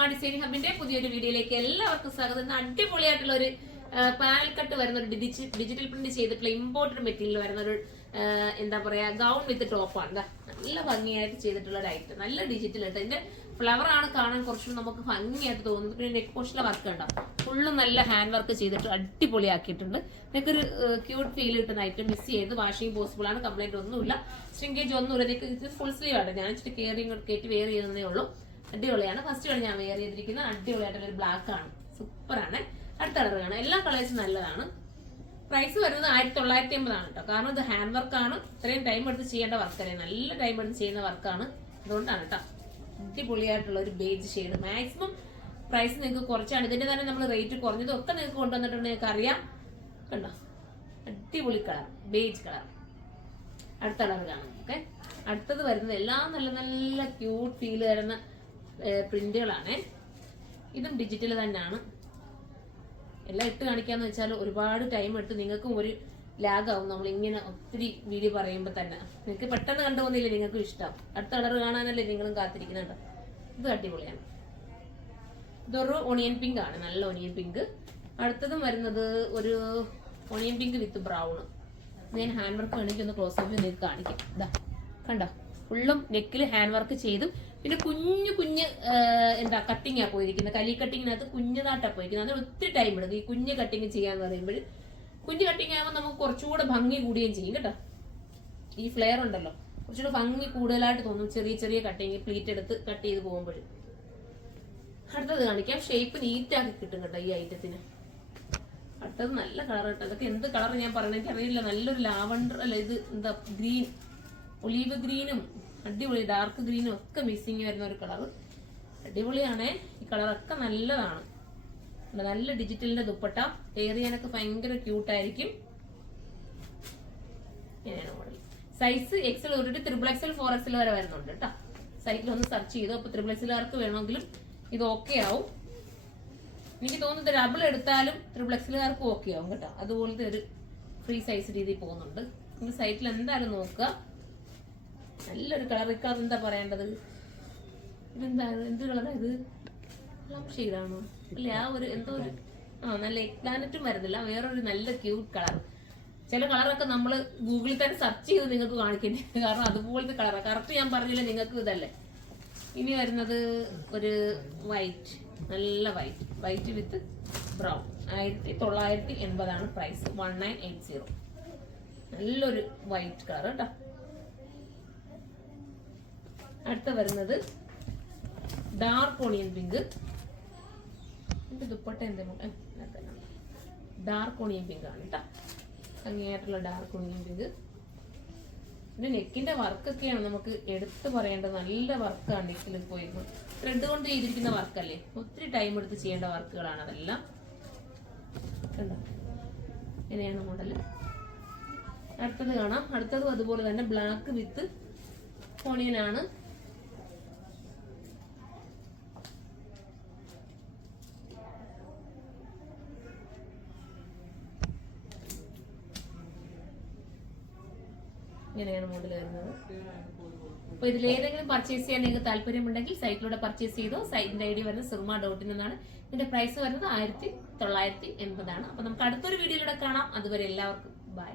Suma designing ഹബിന്റെ പുതിയൊരു വീഡിയോയിലേക്ക് എല്ലാവർക്കും സ്വാഗതം. അടിപൊളിയായിട്ടുള്ള ഒരു പാനൽ കട്ട് വരുന്ന ഒരു ഡിജിറ്റൽ പ്രിന്റ് ചെയ്തിട്ടുള്ള ഇമ്പോർട്ടഡ് മെറ്റീരിയൽ വരുന്ന ഒരു എന്താ പറയാ ഗൗൺ വിത്ത് ടോപ്പാണ്. നല്ല ഭംഗിയായിട്ട് ചെയ്തിട്ടുള്ള ഒരു ഐറ്റം, നല്ല ഡിജിറ്റൽ ആയിട്ട്. ഇതിന്റെ ഫ്ലവർ ആണ് കാണാൻ കുറച്ചും നമുക്ക് ഭംഗിയായിട്ട് തോന്നുന്നത്. പിന്നെ നെക്ക് പോർഷനിലെ വർക്ക് ഉണ്ടാവും, ഫുള്ള് നല്ല ഹാൻഡ് വർക്ക് ചെയ്തിട്ട് അടിപൊളിയാക്കിയിട്ടുണ്ട്. നിങ്ങൾക്ക് ഒരു ക്യൂട്ട് ഫീൽ കിട്ടുന്ന ഐറ്റം. മിസ് ചെയ്ത് വാഷിംഗ് പോസിബിൾ ആണ്, കംപ്ലൈന്റ് ഒന്നുമില്ല, സ്ട്രിങ്കേജ് ഒന്നുമില്ല. നിങ്ങൾക്ക് ഫുൾ സ്ലീവ് ആണ്, ഞാൻ ഇച്ചിരി കയറ്റി വെയർ ചെയ്യുന്നതേ ഉള്ളൂ. അടിപൊളിയാണ്. ഫസ്റ്റ് ആണ് ഞാൻ വെയർ ചെയ്തിരിക്കുന്നത്. അടിപൊളിയായിട്ടുള്ള ഒരു ബ്ലാക്ക് ആണ്, സൂപ്പർ ആണ്. അടുത്ത കളർ കാണാം, എല്ലാ കളേഴ്സും നല്ലതാണ്. പ്രൈസ് വരുന്നത് 1950 ആണ് കേട്ടോ. കാരണം ഇത് ഹാൻഡ് വർക്കാണ്, ഇത്രയും ടൈം എടുത്ത് ചെയ്യേണ്ട വർക്കല്ലേ, നല്ല ടൈം എടുത്ത് ചെയ്യുന്ന വർക്കാണ്, അതുകൊണ്ടാണ് കേട്ടോ. അടിപൊളിയായിട്ടുള്ള ഒരു ബേജ് ഷെയ്ഡ്. മാക്സിമം പ്രൈസ് നിങ്ങൾക്ക് കുറച്ചാണ്. ഇതിന്റെ തന്നെ നമ്മൾ റേറ്റ് കുറഞ്ഞതും ഒക്കെ നിങ്ങൾക്ക് കൊണ്ടുവന്നിട്ടുണ്ട്, നിങ്ങൾക്ക് അറിയാം. കണ്ടോ, അടിപൊളി കളർ, ബേജ് കളർ. അടുത്ത കളർ കാണാം. ഓക്കെ, അടുത്തത് വരുന്നത് എല്ലാം നല്ല നല്ല ക്യൂട്ട് ഫീൽ വരുന്ന പ്രിന്റുകളാണ്. ഇതും ഡിജിറ്റൽ തന്നെയാണ്. എല്ലാം ഇട്ട് കാണിക്കാന്ന് വെച്ചാൽ ഒരുപാട് ടൈം എടുത്ത് നിങ്ങൾക്കും ഒരു ലാഗാവും. നമ്മൾ ഇങ്ങനെ ഒത്തിരി വീഡിയോ പറയുമ്പോൾ തന്നെ നിങ്ങൾക്ക് പെട്ടെന്ന് കണ്ടുപോകുന്നില്ലേ, നിങ്ങൾക്കും ഇഷ്ടം. അടുത്ത കളർ കാണാനല്ലേ നിങ്ങളും കാത്തിരിക്കുന്നുണ്ട്. ഇത് അടിപൊളിയാണ്. ഇതൊരു ഓണിയൻ പിങ്ക് ആണ്, നല്ല ഓണിയൻ പിങ്ക്. അടുത്തതും വരുന്നത് ഒരു ഓണിയൻ പിങ്ക് വിത്ത് ബ്രൗൺ. ഞാൻ ഹാൻഡ് വർക്ക് വേണമെങ്കിൽ ഒന്ന് ക്ലോസ് ഓഫ് നിങ്ങൾക്ക് കാണിക്കാം. ഇതാ കണ്ടോ, ഫുള്ളും നെക്കിൽ ഹാൻഡ് വർക്ക് ചെയ്തു. പിന്നെ കുഞ്ഞ് എന്താ കട്ടിങ്ങാ പോയിരിക്കുന്നത്, കലി കട്ടിങ്ങിനകത്ത് കുഞ്ഞതായിട്ടാ പോയിരിക്കുന്നത്. അതിന് ഒത്തിരി ടൈം എടുക്കും ഈ കുഞ്ഞ് കട്ടിങ് ചെയ്യാന്ന് പറയുമ്പോൾ. കുഞ്ഞ് കട്ടിങ് ആകുമ്പോൾ നമുക്ക് കുറച്ചുകൂടെ ഭംഗി കൂടുകയും ചെയ്യും കേട്ടോ. ഈ ഫ്ലെയർ ഉണ്ടല്ലോ, കുറച്ചുകൂടെ ഭംഗി കൂടുതലായിട്ട് തോന്നും ചെറിയ ചെറിയ കട്ടിങ് പ്ലീറ്റ് എടുത്ത് കട്ട് ചെയ്ത് പോകുമ്പോൾ. അടുത്തത് കാണിക്കാം. ഷേപ്പ് നീറ്റാക്കി കിട്ടും കേട്ടോ ഈ ഐറ്റത്തിന്. അടുത്തത് നല്ല കളർ കേട്ടോ. അതൊക്കെ എന്ത് കളർ ഞാൻ പറഞ്ഞ എനിക്ക് അറിയില്ല. നല്ലൊരു ലാവണ്ടർ അല്ല, ഇത് എന്താ ഗ്രീൻ, ഒലീവ് ഗ്രീനും അടിപൊളി ഡാർക്ക് ഗ്രീനും ഒക്കെ മിസ്സിങ് വരുന്ന ഒരു കളർ. അടിപൊളിയാണേ, ഈ കളറൊക്കെ നല്ലതാണ്. നല്ല ഡിജിറ്റലിന്റെ ദുപ്പട്ട വെയർ ചെയ്യാനൊക്കെ ഭയങ്കര ക്യൂട്ടായിരിക്കും. ഇങ്ങനെയാണ് മോഡൽ. സൈസ് എക്സൽ തൊട്ടിട്ട് XXL 4XL വരെ വരുന്നുണ്ട് കേട്ടോ. സൈറ്റിൽ ഒന്ന് സെർച്ച് ചെയ്തു. അപ്പൊ XXLകാർക്ക് വേണമെങ്കിലും ഇത് ഓക്കെ ആവും. എനിക്ക് തോന്നുന്നത് ഡബിൾ എടുത്താലും XXLകാർക്ക് ഓക്കെ ആവും കേട്ടോ. അതുപോലത്തെ ഒരു ഫ്രീ സൈസ് രീതിയിൽ പോകുന്നുണ്ട്. നിങ്ങൾ സൈറ്റിൽ എന്തായാലും നോക്കുക. നല്ലൊരു കളർ. എന്താ പറയേണ്ടത്, ഇതെന്താ, എന്ത് കളറാ ഇത്? പ്ലം ഷെയ്ഡാണോ അല്ലെ? ആ ഒരു എന്തോ ഒരു നല്ല പ്ലാനറ്റും വരുന്നില്ല, വേറൊരു നല്ല ക്യൂട്ട് കളർ. ചില കളറൊക്കെ നമ്മൾ ഗൂഗിളിൽ തന്നെ സെർച്ച് ചെയ്ത് നിങ്ങൾക്ക് കാണിക്കേണ്ടി, കാരണം അതുപോലത്തെ കളറാണ്. കറക്റ്റ് ഞാൻ പറഞ്ഞില്ല, നിങ്ങൾക്ക് ഇതല്ലേ. ഇനി വരുന്നത് ഒരു വൈറ്റ്, നല്ല വൈറ്റ് വിത്ത് ബ്രൗൺ. 1980 ആണ് പ്രൈസ്. 1980. നല്ലൊരു വൈറ്റ് കളർ കേട്ടോ. അടുത്ത വരുന്നത് ഡാർക്ക് ഓണിയൻ പിങ്ക്. ദുപ്പട്ട എന്താ ഡാർക്ക് ഓണിയൻ പിങ്ക് ആണ് കേട്ടോ. ഭംഗിയായിട്ടുള്ള ഡാർക്ക് ഓണിയൻ പിങ്ക്. പിന്നെ നെക്കിന്റെ വർക്കൊക്കെയാണ് നമുക്ക് എടുത്തു പറയേണ്ടത്. നല്ല വർക്കാണ് നെക്കിൽ പോയിരുന്നത്. ത്രെഡ് കൊണ്ട് ചെയ്തിരിക്കുന്ന വർക്കല്ലേ, ഒത്തിരി ടൈം എടുത്ത് ചെയ്യേണ്ട വർക്കുകളാണ് അതെല്ലാം. കണ്ടോ, ഇങ്ങനെയാണ് മോഡൽ. അടുത്തത് കാണാം. അടുത്തതും അതുപോലെ തന്നെ ബ്ലാക്ക് വിത്ത് ഓണിയൻ ആണ്. ഇങ്ങനെയാണ് മോഡൽ വരുന്നത്. അപ്പൊ ഇതിലേതെങ്കിലും പർച്ചേസ് ചെയ്യാൻ നിങ്ങൾക്ക് താല്പര്യമുണ്ടെങ്കിൽ സൈറ്റിലൂടെ പർച്ചേസ് ചെയ്തോ. സൈറ്റിന്റെ ID വരുന്നത് surma.in എന്നാണ്. ഇതിന്റെ പ്രൈസ് വരുന്നത് 1980 ആണ്. അപ്പൊ നമുക്ക് അടുത്തൊരു വീഡിയോയിലൂടെ കാണാം. അതുവരെ എല്ലാവർക്കും ബൈ.